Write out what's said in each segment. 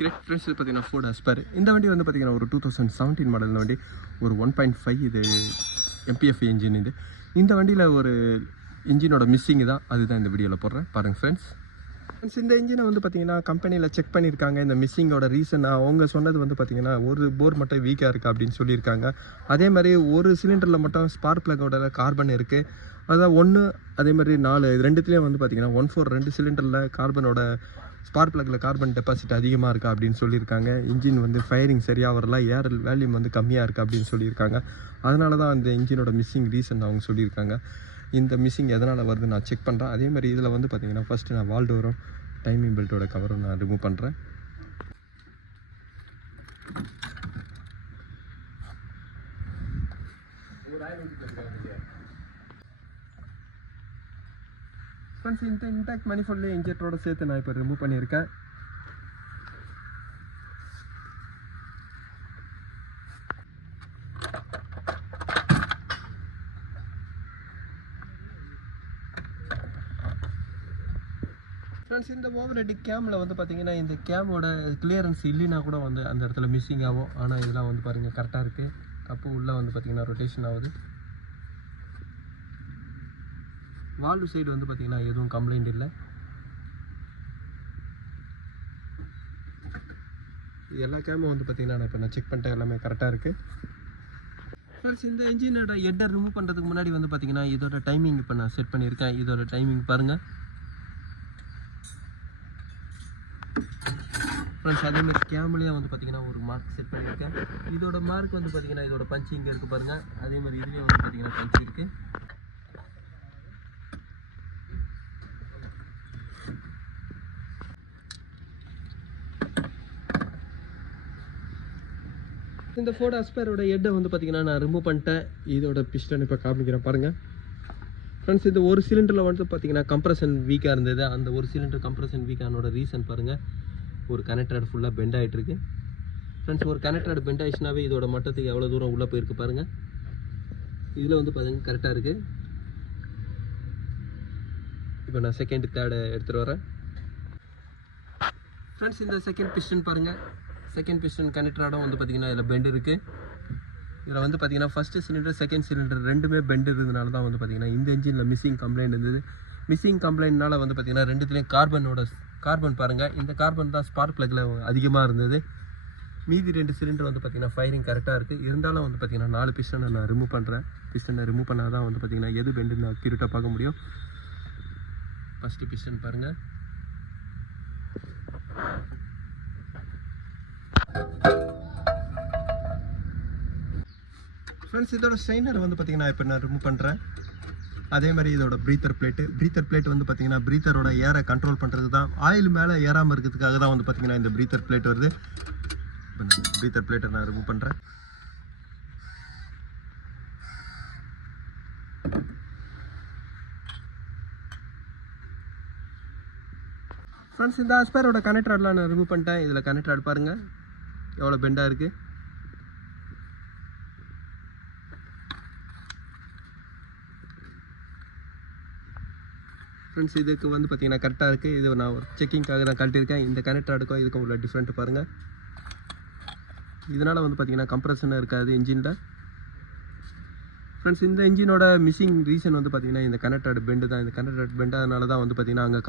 Great friends. இது பார்த்தீங்கன்னா fort ஆஸ்பர். இந்த வண்டி வந்து பார்த்தீங்கன்னா ஒரு 2017 மாடல் வண்டி. ஒரு 1.5 இது MPF இன்ஜின். இந்த வண்டியில் ஒரு இன்ஜினோட மிஸ்ஸிங் தான், அதுதான் இந்த வீடியோவில் போடுறேன் பாருங்கள் ஃப்ரெண்ட்ஸ். இந்த இன்ஜினை வந்து பார்த்தீங்கன்னா கம்பெனியில் செக் பண்ணியிருக்காங்க. இந்த மிஸ்ஸிங்கோட ரீசன் அவங்க சொன்னது வந்து பார்த்தீங்கன்னா ஒரு போர் மட்டும் வீக்காக இருக்குது அப்படின்னு சொல்லியிருக்காங்க. அதே மாதிரி ஒரு சிலிண்டரில் மட்டும் ஸ்பார்க் ப்ளக்கோட கார்பன் இருக்குது. அதான் ஒன்று அதே மாதிரி 4 இது ரெண்டுத்துலேயும் வந்து பார்த்தீங்கன்னா 1/4 2 சிலிண்டரில் கார்பனோட ஸ்பார்க் ப்ளக்கில் கார்பன் டெபாசிட் அதிகமாக இருக்கா அப்படின்னு சொல்லியிருக்காங்க. இன்ஜின் வந்து ஃபயரிங் சரியாக வரல, ஏர் வேல்யூம் வந்து கம்மியாக இருக்குது அப்படின்னு சொல்லியிருக்காங்க. அதனால தான் அந்த இன்ஜினோட மிஸ்ஸிங் ரீசன் அவங்க சொல்லியிருக்காங்க. இந்த மிஸ்ஸிங் எதனால் வருது நான் செக் பண்ணுறேன். அதே மாதிரி இதில் வந்து பார்த்தீங்கன்னா ஃபஸ்ட்டு நான் வால் டோரும் டைமிங் பெல்ட்டோட கவரும் நான் ரிமூவ் பண்ணுறேன். ஃப்ரெண்ட்ஸ், இந்த இன்டாக்ட் மணிஃபோல்ட்லேயே இன்ஜெக்டரோட சேர்த்து நான் இப்போ ரிமூவ் பண்ணியிருக்கேன். ஃப்ரெண்ட்ஸ், இந்த ஓவர் ஹெட் கேமில் வந்து பார்த்தீங்கன்னா இந்த கேமோட கிளியரன்ஸ் இல்லைன்னா கூட வந்து அந்த இடத்துல மிஸ்ஸிங் ஆகும். ஆனால் இதெல்லாம் வந்து பாருங்கள் கரெக்டாக இருக்குது. கப்பு உள்ளே வந்து பார்த்தீங்கன்னா ரொட்டேஷன் ஆகுது. வால்வு சைடு வந்து பார்த்தீங்கன்னா எதுவும் கம்ப்ளைண்ட் இல்லை. எல்லா கேமும் வந்து பார்த்தீங்கன்னா நான் இப்போ செக் பண்ணிட்டேன், எல்லாமே கரெக்டாக இருக்குது. ஃப்ரெண்ட்ஸ், இந்த இன்ஜினோட ஹெட்டை ரிமூவ் பண்ணுறதுக்கு முன்னாடி வந்து பார்த்தீங்கன்னா இதோட டைமிங் இப்போ நான் செட் பண்ணியிருக்கேன். இதோட டைமிங் பாருங்கள் ஃப்ரெண்ட்ஸ். அதே மாதிரி கேம்லேயே வந்து பார்த்தீங்கன்னா ஒரு மார்க் செட் பண்ணியிருக்கேன். இதோட மார்க் வந்து பார்த்தீங்கன்னா இதோட பஞ்சு இங்கே இருக்குது பாருங்கள். அதே மாதிரி இதுலேயும் வந்து பார்த்தீங்கன்னா பஞ்சு இருக்குது. இந்த ஃபோர்ட் ஆஸ்பரோட ஹெட்டை வந்து பார்த்தீங்கன்னா நான் ரிமூவ் பண்ணிட்டேன். இதோட பிஸ்டன் இப்போ காமிக்கிறேன் பாருங்கள் ஃப்ரெண்ட்ஸ். இந்த ஒரு சிலிண்டரில் வந்து பார்த்தீங்கன்னா கம்ப்ரஷன் வீக்காக இருந்தது. அந்த ஒரு சிலிண்டர் கம்ப்ரஷன் வீக்கானோட ரீசன் பாருங்கள். ஒரு கனெக்டர் ஃபுல்லாக பெண்ட் ஆகிட்டுருக்கு ஃப்ரெண்ட்ஸ். ஒரு கனெக்டர் பெண்ட் ஆகிடுச்சுனாவே இதோட மட்டத்துக்கு எவ்வளோ தூரம் உள்ளே போயிருக்கு பாருங்கள். இதில் வந்து பார்த்தீங்கன்னா கரெக்டாக இருக்குது. இப்போ நான் செகண்ட் தேர்டு எடுத்துகிட்டு வரேன் ஃப்ரெண்ட்ஸ். இந்த செகண்ட் பிஸ்டன் பாருங்கள். செகண்ட் பிஸ்டன் கனெக்டராடும் வந்து பார்த்தீங்கன்னா இதில் பெண்ட் இருக்குது. இதில் வந்து பார்த்தீங்கன்னா ஃபஸ்ட்டு சிலிண்டர் செகண்ட் சிலிண்டர் ரெண்டுமே பெண்ட் இருந்ததுனால தான் வந்து பார்த்தீங்கன்னா இந்த இன்ஜினில் மிஸ்ஸிங் கம்ப்ளைண்ட் இருந்தது. மிஸ்ஸிங் கம்ப்ளைண்ட்னால வந்து பார்த்தீங்கன்னா ரெண்டுத்துலேயும் கார்பன் பாருங்கள். இந்த கார்பன் தான் ஸ்பார்க் ப்ளக்கில் அதிகமாக இருந்தது. மீதி 2 சிலிண்டர் வந்து பார்த்தீங்கன்னா ஃபயரிங் கரெக்டாக இருக்குது. இருந்தாலும் வந்து பார்த்தீங்கன்னா 4 பிஸ்டனை நான் ரிமூவ் பண்ணுறேன். பிஸ்டனை ரிமூவ் பண்ணால் தான் வந்து பார்த்தீங்கன்னா எது பெண்டுன்னு அக்யூரேட்டாக பார்க்க முடியும். ஃபஸ்ட்டு பிஸ்டன் பாருங்கள். ஃப்ரெண்ட்ஸ், இதோட ஸ்ட்ரெயினர் வந்து பார்த்தீங்கன்னா இப்போ நான் ரிமூவ் பண்ணுறேன். அதே மாதிரி இதோட ப்ரீத்தர் பிளேட் வந்து பார்த்தீங்கன்னா ப்ரீத்தரோட ஏரை கண்ட்ரோல் பண்ணுறது தான். ஆயில் மேலே ஏறாமல் இருக்கிறதுக்காக தான் வந்து பார்த்தீங்கன்னா இந்த ப்ரீத்தர் பிளேட் வருது. இப்போ நான் ப்ரீத்தர் பிளேட்டை நான் ரிமூவ் பண்ணுறேன். ஃப்ரெண்ட்ஸ், இந்த ஆஸ்பரோட கனெக்டர்லாம் நான் ரிமூவ் பண்ணிட்டேன். இதில் கனெக்டர் பாருங்கள் எவ்வளோ பெண்டாக இருக்குது. ஃப்ரெண்ட்ஸ், இதுக்கு வந்து பார்த்தீங்கன்னா கரெக்டாக இருக்குது. இது நான் ஒரு செக்கிங்காக தான் கழட்டியிருக்கேன். இந்த கனெக்டருக்கும் இதுக்கும் உள்ள டிஃப்ரெண்ட் பாருங்கள். இதனால் வந்து பார்த்தீங்கன்னா கம்ப்ரஷன் இருக்காது இன்ஜினில். ஃப்ரெண்ட்ஸ், இந்த இன்ஜினோட மிஸ்ஸிங் ரீசன் வந்து பார்த்தீங்கன்னா இந்த கனெக்டட் பெண்டு தான். இந்த கனெக்டட் பெண்டு அதனால தான் வந்து பார்த்தீங்கன்னா அங்கே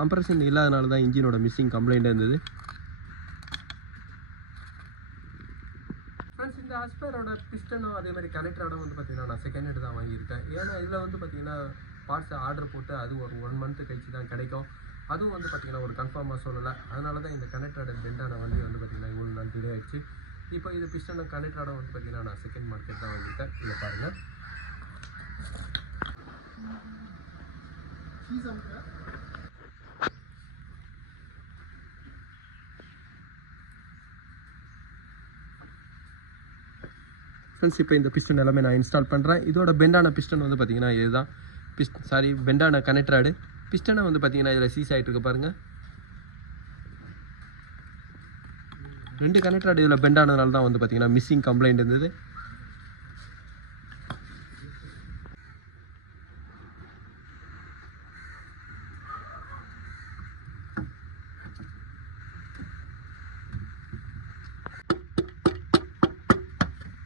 கம்ப்ரஷன் இல்லாதனால தான் இன்ஜினோட மிஸ்ஸிங் கம்ப்ளைண்ட் இருந்தது. ஃப்ரெண்ட்ஸ், இந்த ஆஸ்பரோட பிஸ்டனும் அதே மாதிரி கனெக்டரோட வந்து பார்த்தீங்கன்னா நான் செகண்ட் ஹேண்ட் தான் வாங்கியிருக்கேன். ஏன்னா இதில் வந்து பார்த்தீங்கன்னா பார்ட்ஸை ஆர்டர் போட்டு அது ஒரு 1 மந்த்து கழிச்சு தான் கிடைக்கும். அதுவும் வந்து பார்த்தீங்கன்னா ஒரு கன்ஃபார்மாக சொல்லலை. அதனால தான் இந்த கனெக்டரோட பெண்டான வண்டி வந்து பார்த்தீங்கன்னா இவ்வளோ நாள் டிலே ஆகிடுச்சு. இப்போ இது பிஸ்டனும் கனெக்டரோட வந்து பார்த்தீங்கன்னா நான் செகண்ட் மார்க்கெட் தான் வாங்கியிருக்கேன். இதை பாருங்கள். ஃப்ரெண்ட்ஸ், இப்போ இந்த பிஸ்டன் எல்லாமே நான் இன்ஸ்டால் பண்ணுறேன். இதோட பெண்டான பிஸ்டன் வந்து பார்த்தீங்கன்னா இதுதான் பெண்டான கனெக்டராடு. பிஸ்டனை வந்து பார்த்தீங்கன்னா இதில் சீஸ் ஆகிட்டு இருக்கு பாருங்கள். 2 கனெக்டராடு இதில் பெண்டானதுனால தான் வந்து பார்த்தீங்கன்னா மிஸ்ஸிங் கம்ப்ளைண்ட் இருந்தது.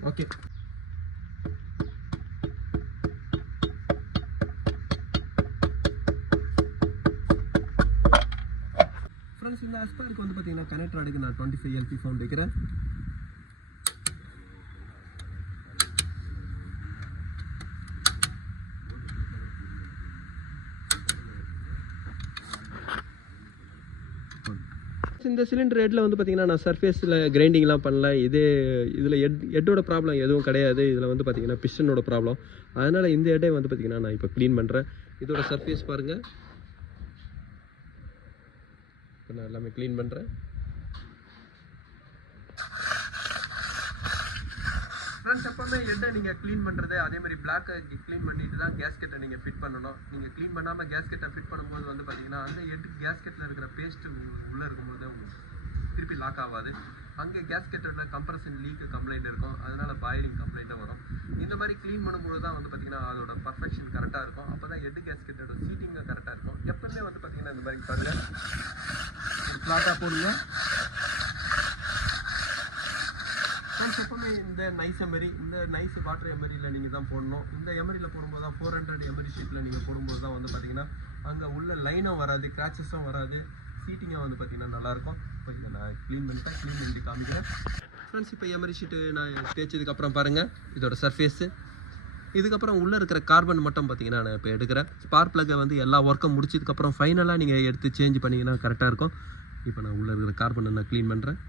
ஓகே ஃப்ரெண்ட்ஸ், இந்த அஸ்பாருக்கு வந்து பார்த்தீங்கன்னா கனெக்டர் அடுக்கு நான் 25 LP ஃபவுண்ட் வைக்கிறேன். இந்த சிலிண்டர் ஹெட்டில் வந்து பார்த்தீங்கன்னா நான் சர்ஃபேஸில் கிரைண்டிங்லாம் பண்ணல. இதில் ஹெட்டோட ப்ராப்ளம் எதுவும் கிடையாது. இதில் வந்து பார்த்தீங்கன்னா பிஸ்டனோட ப்ராப்ளம். அதனால் இந்த ஹெட்டை வந்து பார்த்தீங்கன்னா நான் இப்போ க்ளீன் பண்ணுறேன். இதோட சர்ஃபேஸ் பாருங்கள். இப்போ நான் எல்லாமே க்ளீன் பண்ணுறேன். ஃப்ரெண்ட்ஸ், எப்போவுமே ஹெட்டை நீங்கள் க்ளீன் பண்ணுறது அதே மாதிரி பிளாக்கை க்ளீன் பண்ணிட்டு தான் கேஸ்கெட்டை நீங்கள் ஃபிட் பண்ணணும். நீங்கள் க்ளீன் பண்ணாமல் கேஸ்கெட்டை ஃபிட் பண்ணும்போது வந்து பார்த்தீங்கன்னா அந்த ஹெட் கேஸ்கெட்டில் இருக்கிற பேஸ்ட்டு உள்ளே இருக்கும்போது உங்களுக்கு திருப்பி லாக் ஆகாது. அங்கே கேஸ்கெட்டோட கம்ப்ரஷன் லீக்கு கம்ப்ளைண்ட் இருக்கும். அதனால் பாயிலிங் கம்ப்ளைண்ட்டாக வரும். இந்த மாதிரி க்ளீன் பண்ணும்போது தான் வந்து பார்த்தீங்கன்னா அதோட பர்ஃபெக்ஷன் கரெக்டாக இருக்கும். அப்போ தான் ஹெட் கேஸ்கெட்டோட சீட்டிங்காக கரெக்டாக இருக்கும். எப்பவுமே வந்து பார்த்தீங்கன்னா இந்த மாதிரி பாருங்கள், ஃப்ளாட்டாக போடுங்க. எப்பவுமே இந்த நைஸ் வாட்டர் எமரியில் நீங்கள் தான் போடணும். இந்த எமரியில் போடும்போது தான் 400 எமரி ஷீட்டில் நீங்கள் போடும்போது தான் வந்து பார்த்தீங்கன்னா அங்கே உள்ள லைனும் வராது, கிராச்சஸும் வராது, சீட்டிங்காக வந்து பார்த்தீங்கன்னா நல்லாயிருக்கும். இப்போ இதை நான் க்ளீன் பண்ணி காமிக்கிறேன். ஃப்ரெண்ட்ஸ், இப்போ எமரி ஷீட்டு நான் தேய்ச்சதுக்கப்புறம் பாருங்கள் இதோட சர்ஃபேஸு. இதுக்கப்புறம் உள்ளே இருக்கிற கார்பன் மட்டும் பார்த்தீங்கன்னா நான் இப்போ எடுக்கிறேன். ஸ்பார்க் ப்ளக்கை வந்து எல்லா ஒர்க்கும் முடிச்சதுக்கப்புறம் ஃபைனலாக நீங்கள் எடுத்து சேஞ்ச் பண்ணிங்கன்னா கரெக்டாக இருக்கும். இப்போ நான் உள்ளே இருக்கிற கார்பனை நான் க்ளீன் பண்ணுறேன்.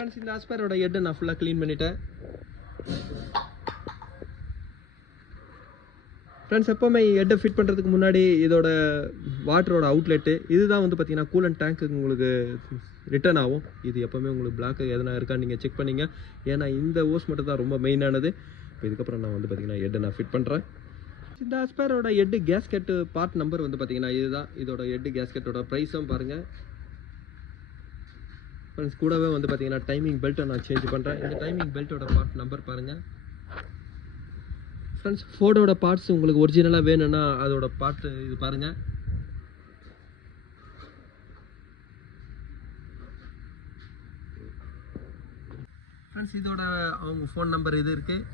ஃப்ரெண்ட்ஸ், இந்த ஆஸ்பரோட ஹெட்டை நான் ஃபுல்லாக க்ளீன் பண்ணிட்டேன். ஃப்ரெண்ட்ஸ், எப்போவுமே ஹெட்டை ஃபிட் பண்ணுறதுக்கு முன்னாடி இதோட வாட்டரோட அவுட்லெட்டு இதுதான் வந்து பார்த்தீங்கன்னா கூலண்ட் டேங்க்கு உங்களுக்கு ரிட்டர்ன் ஆகும். இது எப்போவுமே உங்களுக்கு பிளாக் எதனா இருக்கான்னு நீங்கள் செக் பண்ணிங்க. ஏன்னா இந்த ஓஸ் மட்டும் தான் ரொம்ப மெயினானது. இப்போ இதுக்கப்புறம் நான் வந்து பார்த்தீங்கன்னா ஹெட்டை நான் ஃபிட் பண்ணுறேன். இந்த ஆஸ்பரோட ஹெட்டு கேஸ்கெட்டு பார்ட் நம்பர் வந்து பார்த்தீங்கன்னா இதுதான். இதோட ஹெட்டு கேஸ்கெட்டோட ப்ரைஸும் பாருங்கள். ஃப்ரெண்ட்ஸ், கூடவே வந்து பார்த்தீங்கன்னா டைமிங் பெல்ட்டை நான் சேஞ்ச் பண்ணுறேன். இந்த டைமிங் பெல்ட்டோட பார்ட் நம்பர் பாருங்கள். ஃப்ரெண்ட்ஸ், ஃபோர்டோட பார்ட்ஸ் உங்களுக்கு ஒரிஜினலாக வேணும்னா அதோட பார்ட்டு இது பாருங்கள். ஃப்ரெண்ட்ஸ், இதோட அவங்க ஃபோன் நம்பர் இது இருக்குது.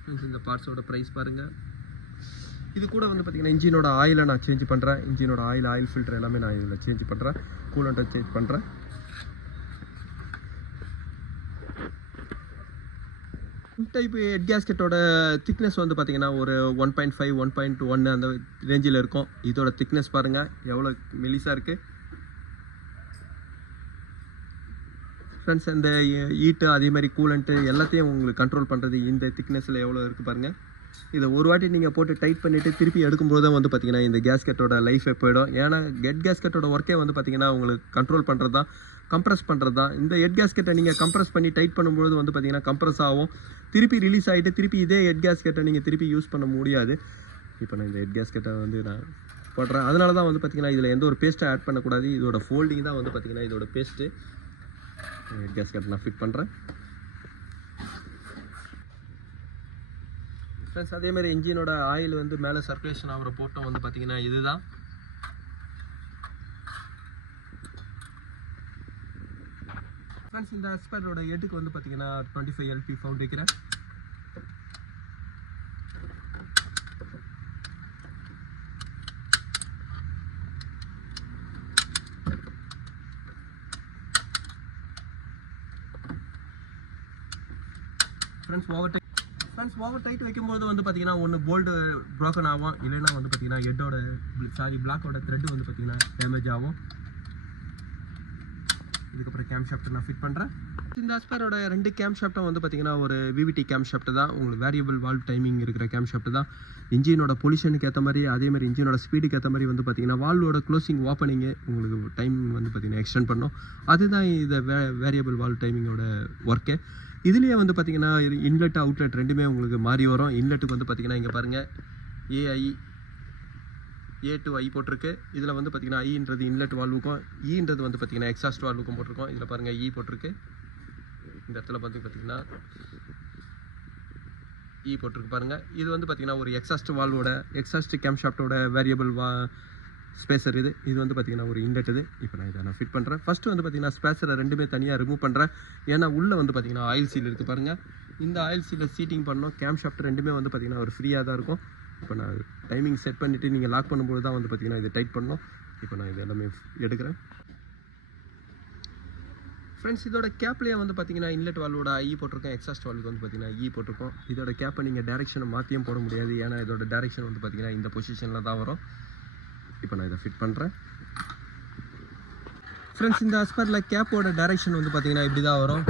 ஃப்ரெண்ட்ஸ், இந்த பார்ட்ஸோட ப்ரைஸ் பாருங்கள். இது கூட வந்து பார்த்தீங்கன்னா இன்ஜினோட ஆயிலை நான் சேஞ்ச் பண்ணுறேன். இன்ஜினோட ஆயில் ஃபில்டர் எல்லாமே நான் இதில் சேஞ்ச் பண்ணுறேன். கூலண்ட்டை சேஞ்ச் பண்ணுறேன். டைப் ஹெட் கேஸ்கெட்டோட திக்னஸ் வந்து பார்த்தீங்கன்னா ஒரு 1.5 1.1 அந்த ரேஞ்சில் இருக்கும். இதோட திக்னஸ் பாருங்கள் எவ்வளோ மெலிசாக இருக்குது. ஃப்ரெண்ட்ஸ், இந்த ஹீட்டு அதே மாதிரி கூலண்ட்டு எல்லாத்தையும் உங்களுக்கு கண்ட்ரோல் பண்ணுறது இந்த திக்னஸில் எவ்வளோ இருக்குது பாருங்கள். இதை ஒரு வாட்டி நீங்கள் போட்டு டைட் பண்ணிவிட்டு திருப்பி எடுக்கும்போது வந்து பார்த்தீங்கன்னா இந்த கேஸ்கெட்டோட லைஃபே போயிடும். ஏன்னா ஹெட் கேஸ்கெட்டோட ஒர்க்கே வந்து பார்த்தீங்கன்னா உங்களுக்கு கண்ட்ரோல் பண்ணுறது தான், கம்ப்ரஸ் பண்ணுறது தான். இந்த ஹெட் கேஸ்கெட்டை நீங்கள் கம்ப்ரஸ் பண்ணி டைட் பண்ணும்போது வந்து பார்த்தீங்கன்னா கம்ப்ரஸ் ஆகும், திருப்பி ரிலீஸ் ஆகிட்டு திருப்பி இதே ஹெட் கேஸ்கெட்டை நீங்கள் திருப்பி யூஸ் பண்ண முடியாது. இப்போ நான் இந்த ஹெட் கேஸ்கெட்டை வந்து நான் போடுறேன். அதனால தான் வந்து பார்த்தீங்கன்னா இதில் எந்த ஒரு பேஸ்ட்டும் ஆட் பண்ணக்கூடாது. இதோட ஃபோல்டிங் தான் வந்து பார்த்தீங்கன்னா இதோட பேஸ்ட்டு. ஹெட் கேஸ்கெட் நான் ஃபிட் பண்ணுறேன். ஃப்ரெண்ட்ஸ், அதே மாதிரி இன்ஜினோட ஆயில் வந்து மேலே சர்க்குலேஷன் ஆகிற போட்டோம் வந்து பார்த்தீங்கன்னா இதுதான். ஃப்ரெண்ட்ஸ், இந்த ஆஸ்பரோட ஹெட்டுக்கு வந்து பார்த்தீங்கன்னா 25 LP ஃபவுண்ட் வைக்கிறேன். ஃப்ரெண்ட்ஸ், ஓவர் டைட் வைக்கும்போது வந்து பார்த்தீங்கன்னா ஒன்று போல்டு ப்ரோக்கன் ஆகும், இல்லைன்னா வந்து பார்த்தீங்கன்னா ஹெட்டோட பிளாக்கோட த்ரெட்டு வந்து பார்த்தீங்கன்னா டேமேஜ் ஆகும். இதுக்கப்புறம் கேம் ஷாஃப்ட் நான் ஃபிட் பண்ணுறேன். இந்த அஸ்பரோட 2 கேம் ஷாஃப்ட்டும் வந்து பார்த்தீங்கன்னா ஒரு விவிடி கேம் ஷாஃப்ட் தான். உங்களுக்கு வேரியபிள் வால்வ் டைமிங் இருக்கிற கேம் ஷாஃப்ட் தான். இன்ஜினோட பொல்யூஷனுக்கு ஏற்ற மாதிரி அதேமாதிரி இன்ஜினோட ஸ்பீடுக்கு ஏற்ற மாதிரி வந்து பார்த்தீங்கன்னா வால்வோட க்ளோசிங் ஓப்பனிங்கு உங்களுக்கு டைம் வந்து பார்த்தீங்கன்னா எக்ஸ்டெண்ட் பண்ணோம். அதுதான் இதை வேரியபிள் வால்வ் டைமிங்கோட ஒர்க்கே. இதுலேயே வந்து பார்த்தீங்கன்னா இன்லெட் அவுட்லெட் ரெண்டுமே உங்களுக்கு மாறி வரும். இன்லெட்டுக்கு வந்து பார்த்தீங்கன்னா இங்கே பாருங்கள் ஏ டு ஐ போட்டிருக்கு. இதில் வந்து பார்த்தீங்கன்னா ஐன்றது இன்லெட் வால்வுக்கும் ஈன்றது வந்து பார்த்தீங்கன்னா எக்ஸாஸ்ட் வால்வுக்கும் போட்டிருக்கோம். இதில் பாருங்கள் இ போட்டிருக்கு. இந்த இடத்துல பார்த்தீங்கன்னா இ போட்டிருக்கு பாருங்கள். இது வந்து பார்த்தீங்கன்னா ஒரு எக்ஸாஸ்ட் வால்வோட எக்ஸாஸ்ட் கேம் ஷாஃப்டோட வேரியபிள் ஸ்பேசர் இது வந்து பார்த்தீங்கன்னா ஒரு இன்லெட் இது. இப்போ நான் ஃபிட் பண்ணுறேன். ஃபஸ்ட்டு வந்து பார்த்தீங்கன்னா ஸ்பேசரை ரெண்டுமே தனியாக ரிமூவ் பண்ணுறேன். ஏன்னா உள்ளே வந்து பார்த்தீங்கன்னா ஆயில் சீல் இருக்குது பாருங்கள். இந்த ஆயில் சீலை சீட்டிங் பண்ணோம். கேம் ஷாஃப்ட் ரெண்டுமே வந்து பார்த்தீங்கன்னா ஒரு ஃப்ரீயாக தான் இருக்கும். இப்போ நான் டைமிங் செட் பண்ணிவிட்டு நீங்கள் லாக் பண்ணும்போது தான் வந்து பார்த்தீங்கன்னா இதை டைட் பண்ணணும். இப்போ நான் இது எல்லாமே எடுக்கிறேன். ஃப்ரெண்ட்ஸ், இதோட கேப்லேயே வந்து பார்த்தீங்கன்னா இன்லெட் வால்வோட ஐ போட்டிருக்கோம். எக்ஸாஸ்ட் வால்வுக்கு வந்து பார்த்தீங்கன்னா இ போட்டிருக்கோம். இதோட கேப்பை நீங்கள் டேரெக்ஷனை மாற்றியும் போட முடியாது. ஏன்னா இதோட டேரெக்ஷன் வந்து பார்த்தீங்கன்னா இந்த பொசிஷனில் தான் வரும். இப்போ நான் இதை ஃபிட் பண்ணுறேன். ஃப்ரெண்ட்ஸ், இந்த அஸ்பரில் கேப்போட டேரெக்ஷன் வந்து பார்த்தீங்கன்னா இப்படி தான் வரும்.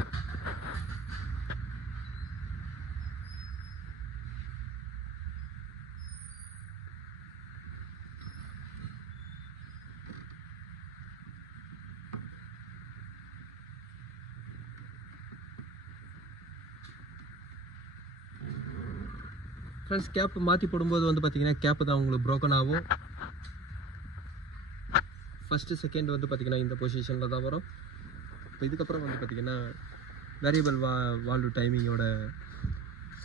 ஃப்ரெண்ட்ஸ், கேப் மாற்றி போடும்போது வந்து பார்த்தீங்கன்னா கேப்பு தான் உங்களுக்கு ப்ரோக்கன் ஆகும். ஃபஸ்ட்டு செகண்ட் வந்து பார்த்தீங்கன்னா இந்த பொசிஷனில் தான் வரும். இப்போ இதுக்கப்புறம் வந்து பார்த்தீங்கன்னா வேரியபிள் வால்வு டைமிங்கோட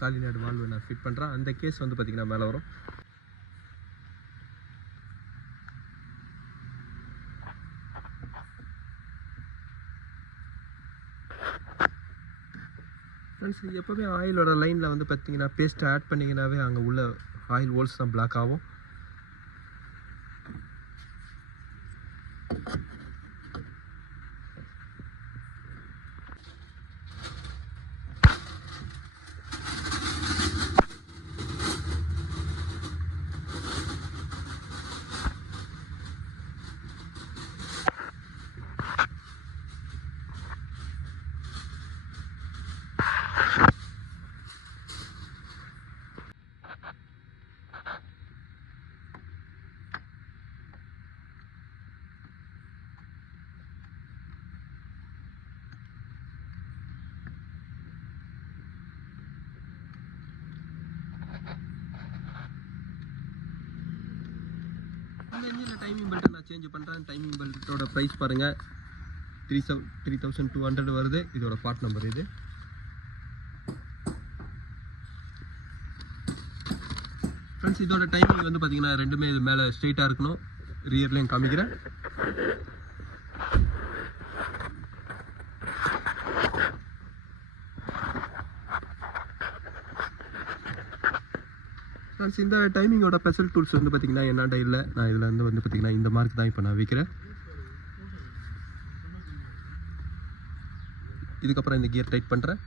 சாலினாய்டு வால்வு நான் ஃபிட் பண்ணுறேன். அந்த கேஸ் வந்து பார்த்தீங்கன்னா மேலே வரும். ஃப்ரெண்ட்ஸ், எப்போவுமே ஆயிலோட லைனில் வந்து பார்த்தீங்கன்னா பேஸ்ட்டை ஆட் பண்ணிங்கன்னாவே அங்கே உள்ள ஆயில் ஹோல்ஸ் தான் பிளாக் ஆகும். இந்த இன்ஜினில் டைமிங் பெல்ட்டை நான் சேஞ்ச் பண்ணுறேன். டைமிங் பெல்ட்டோட ப்ரைஸ் பாருங்கள், 3200 வருது. இதோட பார்ட் நம்பர் இது. ஃப்ரெண்ட்ஸ், இதோட டைமிங் வந்து பார்த்தீங்கன்னா ரெண்டுமே இது மேலே ஸ்ட்ரெயிட்டாக இருக்கணும். ரியர்லேயும் காமிக்கிறேன். ஃப்ரெண்ட்ஸ், இந்த டைமிங்கோட ஸ்பெஷல் டூல்ஸ் வந்து பார்த்தீங்கன்னா என்னடா இல்லை, நான் இதில் வந்து பார்த்தீங்கன்னா இந்த மார்க் தான் இப்போ நான் வைக்கிறேன். இதுக்கப்புறம் இந்த கியர் டைட் பண்ணுறேன்.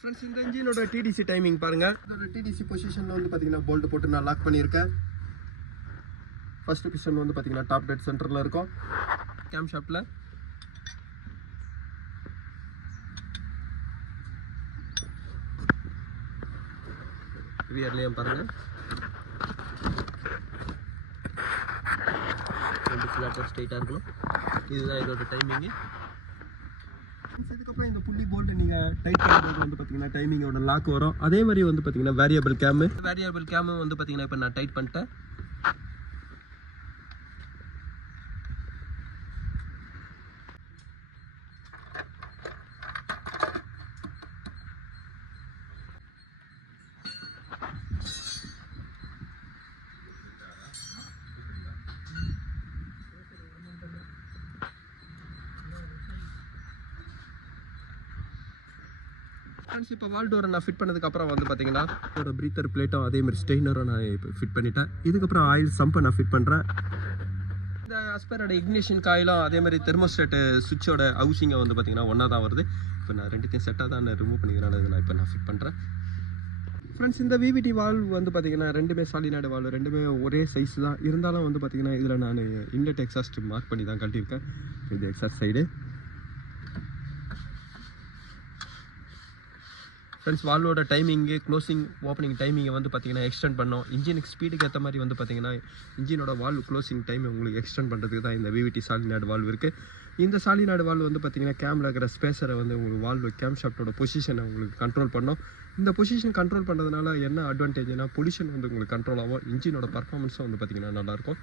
ஃப்ரெண்ட்ஸ், இந்த இன்ஜினோட டிடிசி டைமிங் பாருங்கள். இதோட டிடிசி பொசிஷனில் வந்து பார்த்தீங்கன்னா போல்ட் போட்டு நான் லாக் பண்ணியிருக்கேன். ஃபஸ்ட்டு பிஸ்டன் வந்து பார்த்தீங்கன்னா டாப் டெட் சென்டரில் இருக்கும். கேம் ஷாஃப்ட்டில் ரியர்லேயும் பாருங்கள், ரெண்டு ஃப்ளாட்டாக ஸ்ட்ரெயிட்டாக இருக்கணும். இதுதான் இதோட டைமிங்கு. இதுக்கப்புறம் இந்த புள்ளி போல்ட்டு நீங்கள் டைட் பண்ணுறது வந்து பார்த்தீங்கன்னா டைமிங்கோட லாக் வரும். அதே மாதிரி வந்து பார்த்தீங்கன்னா வேரியபிள் கேமு வந்து பார்த்தீங்கன்னா இப்போ நான் டைட் பண்ணிட்டேன். ஃப்ரெண்ட்ஸ், இப்போ வால் டோரை நான் ஃபிட் பண்ணதுக்கப்புறம் வந்து பார்த்தீங்கன்னா ஒரு ப்ரீத்தர் பிளேட்டும் அதேமாதிரி ஸ்டெய்னரும் நான் இப்போ ஃபிட் பண்ணிட்டேன். இதுக்கப்புறம் ஆயில் சம்பை நான் ஃபிட் பண்ணுறேன். இந்த அஸ்பரோட இக்னிஷன் காயிலும் அதேமாதிரி தெர்மோஸ்டேட்டு சுவிட்சோட ஹவுசிங்கை வந்து பார்த்தீங்கன்னா ஒன்றா தான் வருது. இப்போ நான் ரெண்டுத்தையும் செட்டாக தான் ரிமூவ் பண்ணிக்கிறனால இதை நான் ஃபிட் பண்ணுறேன். ஃப்ரெண்ட்ஸ், இந்த விவிடி வால்வ் வந்து பார்த்தீங்கன்னா ரெண்டுமே சாலினாய்டு வால்வ், ரெண்டுமே ஒரே சைஸ் தான். இருந்தாலும் வந்து பார்த்தீங்கன்னா இதில் நான் இன்லெட் எக்ஸாஸ்ட் மார்க் பண்ணி தான் கட்டியிருக்கேன். இது எக்ஸாஸ்ட் சைடு. ஃப்ரெண்ட்ஸ் வால்வோட டைமிங்கு க்ளோசிங் ஓப்பனிங் டைமிங்கை வந்து பார்த்திங்கன்னா எக்ஸ்டெண்ட் பண்ணோம். இன்ஜினுக்கு ஸ்பீடுக்கு ஏற்ற மாதிரி வந்து பார்த்திங்கன்னா இன்ஜினோட வால்வ் க்ளோசிங் டைம் உங்களுக்கு எக்ஸ்டெண்ட் பண்ணுறதுக்கு தான் இந்த விவிடி சாலினாய்டு வால்வ் இருக்குது. இந்த சாலினாய்டு வால்வ் வந்து பார்த்திங்கன்னா கேமில் இருக்கிற ஸ்பேஸரை வந்து உங்களுக்கு வால்வ் கேம் ஷாஃப்ட்டோட பொசிஷனை உங்களுக்கு கண்ட்ரோல் பண்ணோம். இந்த பொசிஷன் கண்ட்ரோல் பண்ணுறதுனால என்ன அட்வான்டேஜ்னா பொல்யூஷன் வந்து உங்களுக்கு கண்ட்ரோல் ஆகும். இன்ஜினோட பர்ஃபார்மன்ஸும் வந்து பார்த்திங்கன்னா நல்லாயிருக்கும்.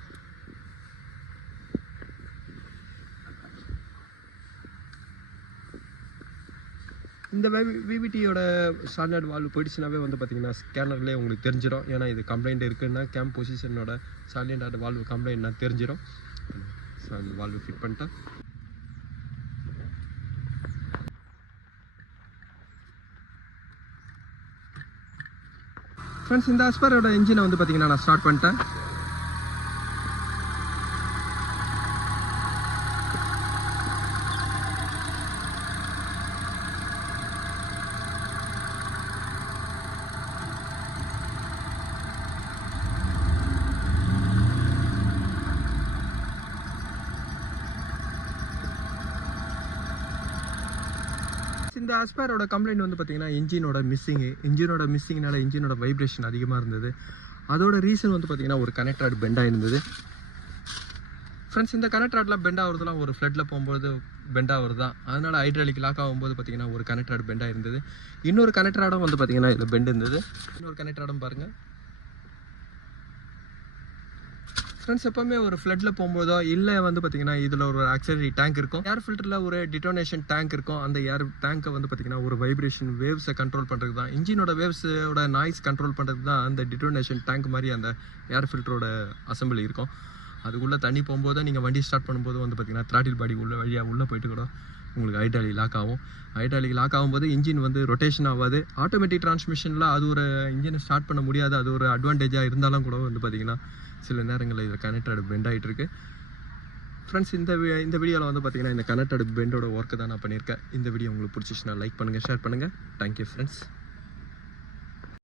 இந்த விவிடியோட சாலினாய்டு வால்வ் போயிடுச்சுனாவே வந்து பார்த்திங்கன்னா ஸ்கேனர்லேயே உங்களுக்கு தெரிஞ்சிடும். ஏன்னா இது கம்ப்ளைண்ட் இருக்குன்னா கேம் பொசிஷனோட சாலினாய்டு வால்வ் கம்ப்ளைண்ட்னா தெரிஞ்சிடும். வால்வ் ஃபிட் பண்ணிட்டேன். ஃப்ரெண்ட்ஸ் இந்த ஆஸ்பரோட இன்ஜினை வந்து பார்த்திங்கன்னா நான் ஸ்டார்ட் பண்ணிட்டேன். இந்த ஆஸ்பரோட கம்ப்ளைண்ட் வந்து பார்த்திங்கன்னா இன்ஜினோட மிஸ்ஸிங்னால இன்ஜினோட வைப்ரேஷன் அதிகமாக இருந்தது. அதோட ரீசன் வந்து பார்த்திங்கன்னா ஒரு கனெக்ட் ராட் பெண்ட் ஆகிருந்தது. ஃப்ரெண்ட்ஸ் இந்த கனெக்ட் ராட்லாம் பெண்ட் ஆகுறதுலாம் ஒரு ஃப்ளட்டில் போகும்போது பெண்ட் ஆகுறது தான். அதனால் ஹைட்ராலிக் லாக் ஆகும்போது பார்த்திங்கன்னா ஒரு கனெக்ட் ராட் பெண்ட் ஆகிருந்தது. இன்னொரு கனெக்ட் ராடும் வந்து பார்த்திங்கன்னா இதில் பெண்ட் இருந்தது. இன்னொரு கனெக்ட் ராடும் பாருங்கள். ஃப்ரெண்ட்ஸ் எப்போவுமே ஒரு ஃப்ளட்டில் போகும்போதோ இல்லை வந்து பார்த்திங்கன்னா இதில் ஒரு ஆக்சிலரி டேங்க் இருக்கும். ஏர் ஃபில்டரில் ஒரு டிட்டோனேஷன் டேங்க் இருக்கும். அந்த ஏர் டேங்க்கை வந்து பார்த்திங்கன்னா ஒரு வைப்ரேஷன் வேவ்ஸை கண்ட்ரோல் பண்ணுறது தான், இன்ஜினோட வேவ்ஸோட நாய்ஸ் கண்ட்ரோல் பண்ணுறது தான் அந்த டிட்டோனேஷன் டேங்க் மாதிரி அந்த ஏர் ஃபில்டரோட அசம்பிளி இருக்கும். அதுக்குள்ளே தண்ணி போகும்போது நீங்கள் வண்டி ஸ்டார்ட் பண்ணும்போது வந்து பார்த்திங்கன்னா த்ராட்டில் பாடி வழியாக உள்ளே போயிட்டு கூட உங்களுக்கு ஹைட்ராலிக் லாக் ஆகும். ஹைட்ராலிக் லாக் ஆகும்போது இன்ஜின் வந்து ரொட்டேஷன் ஆகாது. ஆட்டோமேட்டிக் டிரான்ஸ்மிஷனில் அது ஒரு இன்ஜினை ஸ்டார்ட் பண்ண முடியாது. அது ஒரு அட்வான்டேஜாக இருந்தாலும் கூட வந்து பார்த்திங்கன்னா சில நேரங்களில் இதில் கனெக்டட் பெண்ட் ஆகிட்டு இருக்கு. ஃப்ரெண்ட்ஸ் இந்த வீடியோவில் வந்து பார்த்திங்கன்னா இந்த கனெக்டட் பெண்டோட ஒர்க்கு தான் நான் பண்ணியிருக்கேன். இந்த வீடியோ உங்களுக்கு பிடிச்சிச்சுன்னா லைக் பண்ணுங்கள், ஷேர் பண்ணுங்கள். Thank you friends.